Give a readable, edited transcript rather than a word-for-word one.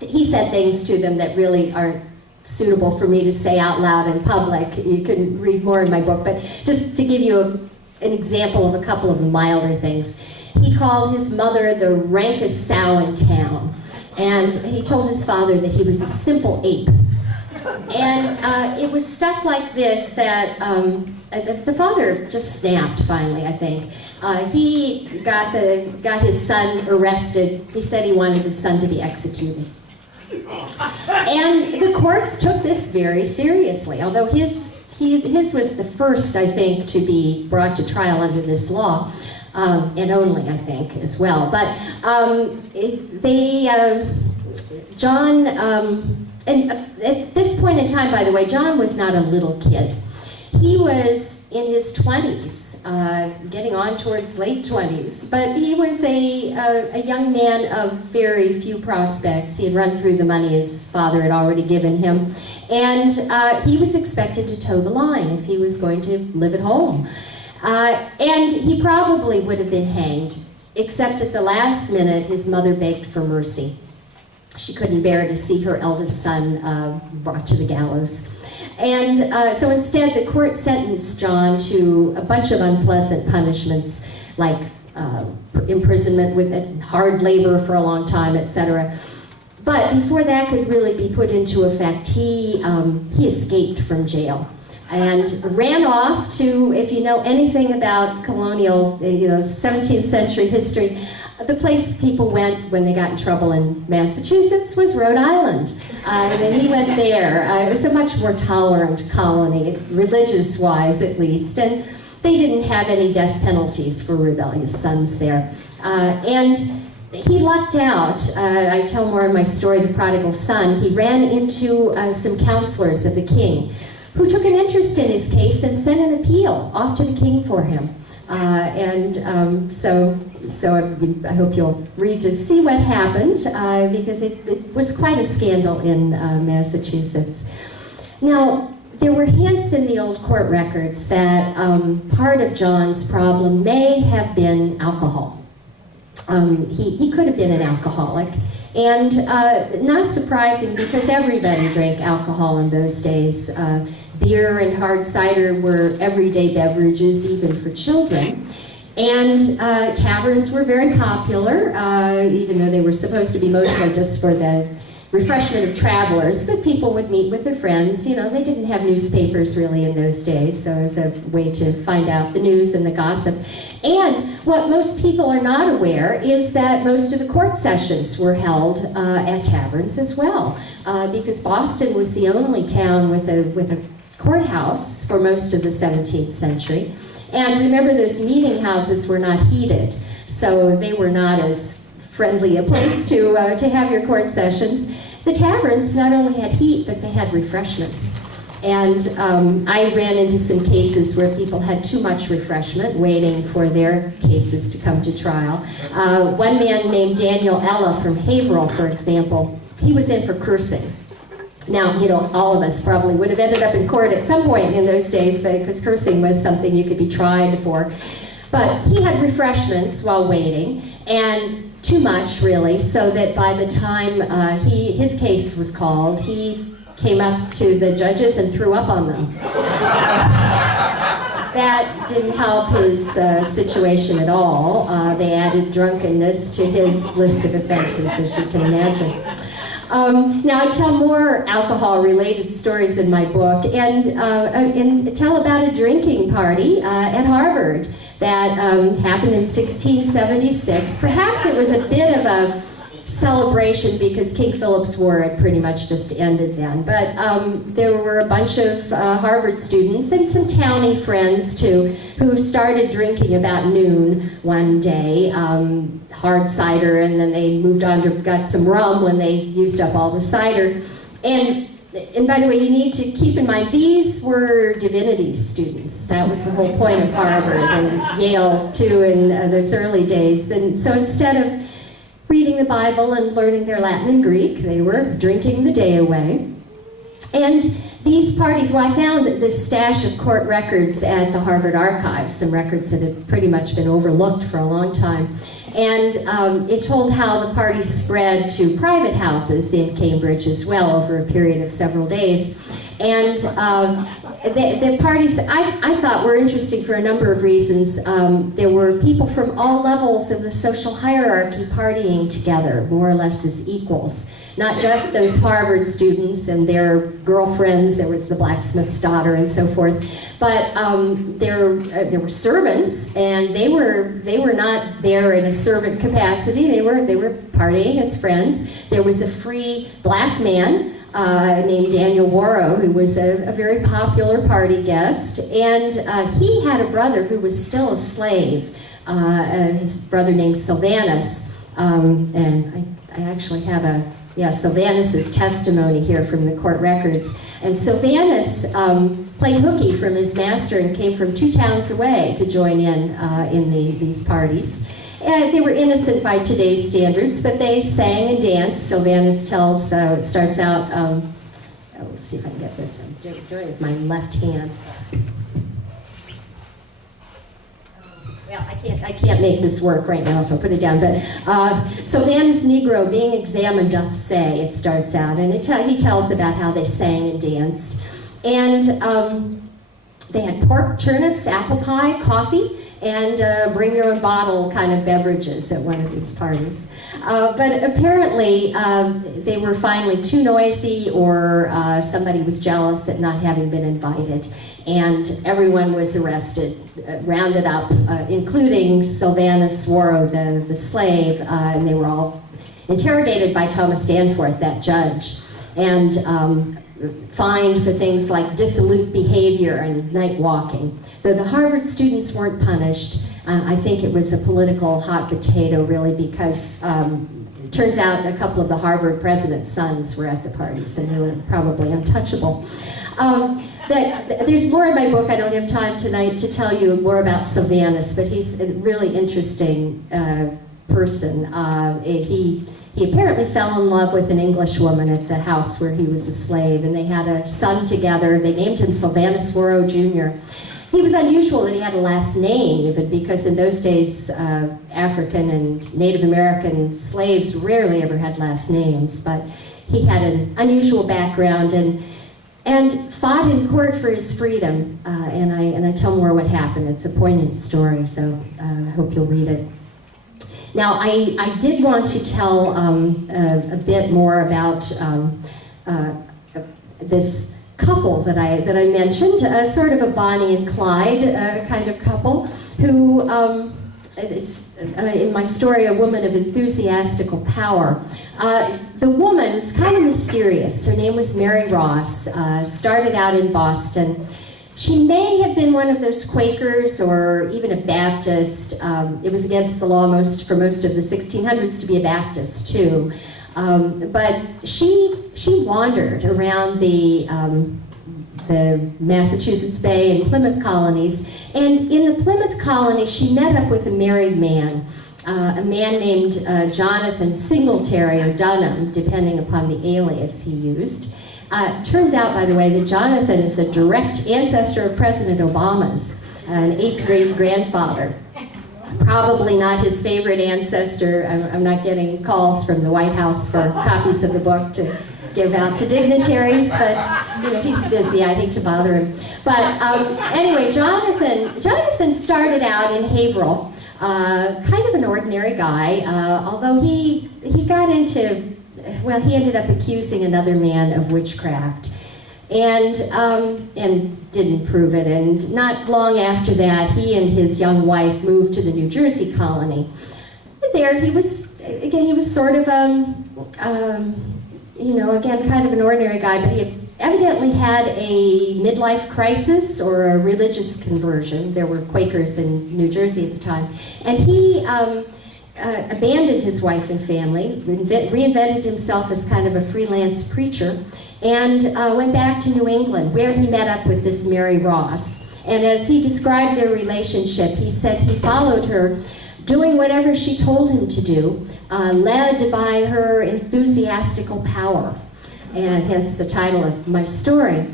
he said things to them that really aren't suitable for me to say out loud in public. You can read more in my book, but just to give you an example of a couple of the milder things. He called his mother the rankest sow in town, and he told his father that he was a simple ape. And it was stuff like this that the father just snapped finally, I think. He got his son arrested. He said he wanted his son to be executed. And the courts took this very seriously, although his was the first, I think, to be brought to trial under this law, and only, I think, as well. But John, and at this point in time, by the way, John was not a little kid. He was in his 20s, getting on towards late 20s, but he was a young man of very few prospects. He had run through the money his father had already given him, and he was expected to toe the line if he was going to live at home. And he probably would have been hanged, except at the last minute his mother begged for mercy. She couldn't bear to see her eldest son brought to the gallows. And so instead, the court sentenced John to a bunch of unpleasant punishments, like imprisonment with hard labor for a long time, etc. But before that could really be put into effect, he escaped from jail and ran off to, if you know anything about colonial, 17th century history, the place people went when they got in trouble in Massachusetts was Rhode Island. And then he went there. It was a much more tolerant colony, religious-wise at least, and they didn't have any death penalties for rebellious sons there. And he lucked out. I tell more in my story, The Prodigal Son. He ran into some counselors of the king who took an interest in his case and sent an appeal off to the king for him. So I hope you'll read to see what happened, because it was quite a scandal in Massachusetts. Now, there were hints in the old court records that part of John's problem may have been alcohol. He could have been an alcoholic, and not surprising because everybody drank alcohol in those days. Beer and hard cider were everyday beverages, even for children. And taverns were very popular, even though they were supposed to be mostly just for the refreshment of travelers, but people would meet with their friends. They didn't have newspapers really in those days, so it was a way to find out the news and the gossip. And what most people are not aware is that most of the court sessions were held at taverns as well, because Boston was the only town with a courthouse for most of the 17th century. And remember, those meeting houses were not heated, so they were not as friendly a place to have your court sessions. The taverns not only had heat, but they had refreshments. And I ran into some cases where people had too much refreshment, waiting for their cases to come to trial. One man named Daniel Ella from Haverhill, for example, he was in for cursing. Now, all of us probably would have ended up in court at some point in those days, because cursing was something you could be tried for. But he had refreshments while waiting, and too much, really, so that by the time his case was called, he came up to the judges and threw up on them. That didn't help his situation at all. They added drunkenness to his list of offenses, as you can imagine. Now, I tell more alcohol-related stories in my book, and tell about a drinking party at Harvard that happened in 1676. Perhaps it was a bit of a celebration because King Philip's War had pretty much just ended then. But there were a bunch of Harvard students and some townie friends too who started drinking about noon one day, hard cider, and then they moved on to got some rum when they used up all the cider. And by the way, you need to keep in mind, these were divinity students. That was the whole point of Harvard and Yale too in those early days. And so instead of reading the Bible and learning their Latin and Greek, they were drinking the day away. And these parties, well, I found this stash of court records at the Harvard Archives, some records that had pretty much been overlooked for a long time. And it told how the party spread to private houses in Cambridge as well over a period of several days. And the parties, I thought, were interesting for a number of reasons. There were people from all levels of the social hierarchy partying together, more or less as equals. Not just those Harvard students and their girlfriends, there was the blacksmith's daughter and so forth, but there were servants, and they were not there in a servant capacity. They were partying as friends. There was a free black man named Daniel Warrow, who was a very popular party guest, and he had a brother who was still a slave, his brother named Sylvanus, and I actually have Sylvanus's testimony here from the court records. And Sylvanus played hooky from his master and came from 2 towns away to join in these parties. And they were innocent by today's standards, but they sang and danced. Sylvanus tells, it starts out, let's see if I can get this. I'm doing it with my left hand. Well, I can't make this work right now, so I'll put it down. But Sylvanus Negro being examined doth say, it starts out, and he tells about how they sang and danced. And they had pork, turnips, apple pie, coffee, and bring your own bottle kind of beverages at one of these parties. But apparently they were finally too noisy, or somebody was jealous at not having been invited, and everyone was arrested, rounded up, including Sylvanus Warrow, the slave, and they were all interrogated by Thomas Danforth, that judge, and fined for things like dissolute behavior and night walking. Though the Harvard students weren't punished, I think it was a political hot potato, really, because it turns out a couple of the Harvard president's sons were at the parties, and they were probably untouchable. There's more in my book. I don't have time tonight to tell you more about Sylvanus, but he's a really interesting person. He apparently fell in love with an English woman at the house where he was a slave, and they had a son together. They named him Sylvanus Warrow Jr. He was unusual that he had a last name, even, because in those days, African and Native American slaves rarely ever had last names, but he had an unusual background and fought in court for his freedom, and I tell more what happened. It's a poignant story, so I hope you'll read it. Now, I did want to tell a bit more about this couple that I mentioned, sort of a Bonnie and Clyde kind of couple, who is, in my story, a woman of enthusiastical power. The woman was kind of mysterious. Her name was Mary Ross, started out in Boston. She may have been one of those Quakers or even a Baptist. It was against the law for most of the 1600s to be a Baptist too. But she wandered around the Massachusetts Bay and Plymouth colonies, and in the Plymouth colony she met up with a married man, a man named Jonathan Singletary or Dunham, depending upon the alias he used. Turns out, by the way, that Jonathan is a direct ancestor of President Obama's, an 8th grade grandfather. Probably not his favorite ancestor. I'm not getting calls from the White House for copies of the book to give out to dignitaries, but he's busy. I hate to bother him. But anyway, Jonathan started out in Haverhill, kind of an ordinary guy, although he got into, well, he ended up accusing another man of witchcraft, and didn't prove it. And not long after that, he and his young wife moved to the New Jersey colony. And there he was sort of, again, kind of an ordinary guy, but he evidently had a midlife crisis or a religious conversion. There were Quakers in New Jersey at the time. And he abandoned his wife and family, reinvented himself as kind of a freelance preacher, and went back to New England, where he met up with this Mary Ross. And as he described their relationship, he said he followed her, doing whatever she told him to do, led by her enthusiastical power, and hence the title of my story.